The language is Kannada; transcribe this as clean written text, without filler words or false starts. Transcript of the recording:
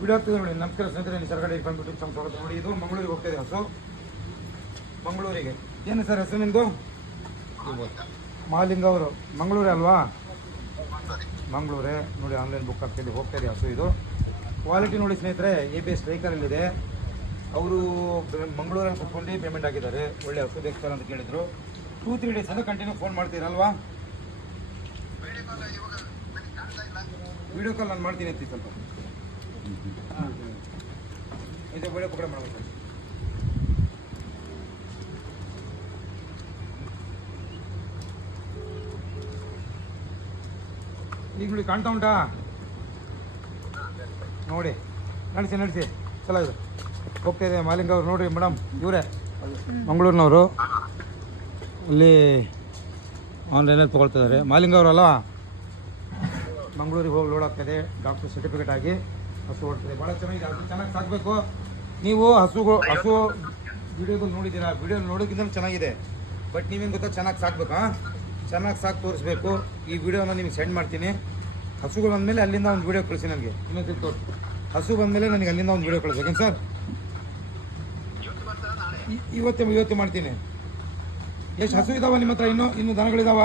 ವಿಡಿಯೋ ಆಗ್ತದೆ ನೋಡಿ. ನಮಸ್ಕಾರ ಸ್ನೇಹಿತರೆ, ನಿಸರ್ಗ ಡೈರಿ ಫಾರ್ಮ್ ಯೂಟ್ಯೂಬ್ ಚಾನಲ್ ಸ್ವಾಗತ. ನೋಡಿ, ಇದು ಮಂಗಳೂರಿಗೆ ಹೋಗ್ತಾ ಇದೆ ಹಸು. ಮಂಗಳೂರಿಗೆ ಏನು ಸರ್ ಹೆಸರು ನಿಮ್ಮದು? ಮಹಾಲಿಂಗ ಅವರು. ಮಂಗಳೂರೇ ಅಲ್ವಾ? ಮಂಗಳೂರೇ ನೋಡಿ. ಆನ್ಲೈನ್ ಬುಕ್ ಆಗ್ತಿದೆ, ಹೋಗ್ತಾ ಇದೆ ಹಸು. ಇದು ಕ್ವಾಲಿಟಿ ನೋಡಿ ಸ್ನೇಹಿತರೆ, ABS ಸ್ಟ್ರೈಕರಲ್ಲಿದೆ. ಅವರು ಮಂಗಳೂರಲ್ಲಿ ಕುತ್ಕೊಂಡು ಪೇಮೆಂಟ್ ಆಗಿದ್ದಾರೆ. ಒಳ್ಳೆ ಹಸು ಬೇಕು ಸರ್ ಅಂತ ಕೇಳಿದರು. 2-3 ಡೇಸ್ ಅಂದರೆ ಕಂಟಿನ್ಯೂ ಫೋನ್ ಮಾಡ್ತೀರಲ್ವಾ? ವಿಡಿಯೋ ಕಾಲ್ ನಾನು ಮಾಡ್ತೀನಿ ಅಂತೀವಿ ಸ್ವಲ್ಪ. ಇದು ವಿಡಿಯೋ ಕೂಡ ಮಾಡ್ಬೋದು ಸರ್. ಈಗ ನೋಡಿ, ಕಾಣ್ತಾ ಉಂಟಾ ನೋಡಿ? ನಡೆಸಿ ಚಲೋ ಇದು ಹೋಗ್ತಾ ಇದೆ. ಮಾಲಿಂಗ ಅವ್ರು ನೋಡಿರಿ ಮೇಡಮ್, ಇವರೇ ಮಂಗಳೂರಿನವರು. ಅಲ್ಲಿ ಆನ್ಲೈನಲ್ಲಿ ತೊಗೊಳ್ತಿದ್ದಾರೆ. ಮಾಲಿಂಗ ಅವರಲ್ಲ, ಮಂಗಳೂರಿಗೆ ಹೋಗಿ ಲೋಡ್ ಆಗ್ತಾಯಿದೆ. ಡಾಕ್ಟರ್ ಸರ್ಟಿಫಿಕೇಟ್ ಆಗಿ ಹಸು ಓಡ್ತದೆ. ಭಾಳ ಚೆನ್ನಾಗಿದೆ. ಹಸು ಚೆನ್ನಾಗಿ ಸಾಕಬೇಕು. ನೀವು ಹಸು ವಿಡಿಯೋಗಳು ನೋಡಿದ್ದೀರಾ? ವಿಡಿಯೋ ನೋಡೋಕ್ಕಿಂತ ಚೆನ್ನಾಗಿದೆ. ಬಟ್ ನೀವೇನು ಗೊತ್ತಾ, ಚೆನ್ನಾಗಿ ಸಾಕಬೇಕಾ? ಚೆನ್ನಾಗಿ ಸಾಕು ತೋರಿಸ್ಬೇಕು. ಈ ವಿಡಿಯೋನ ನಿಮಗೆ ಸೆಂಡ್ ಮಾಡ್ತೀನಿ. ಹಸುಗಳು ಬಂದಮೇಲೆ ಅಲ್ಲಿಂದ ಒಂದು ವಿಡಿಯೋ ಕಳಿಸಿ ನನಗೆ. ಇನ್ನೊಂದು ತೋರಿಸಿ. ಹಸು ಬಂದಮೇಲೆ ನನಗೆ ಅಲ್ಲಿಂದ ಒಂದು ವಿಡಿಯೋ ಕಳಿಸ್ಬೇಕೇನು ಸರ್? ಇವತ್ತೇ ಮಾಡ್ತೀನಿ. ಎಷ್ಟು ಹಸು ಇದಾವ ನಿಮ್ಮ ಹತ್ರ? ಇನ್ನೂ ದನಗಳಿದಾವ?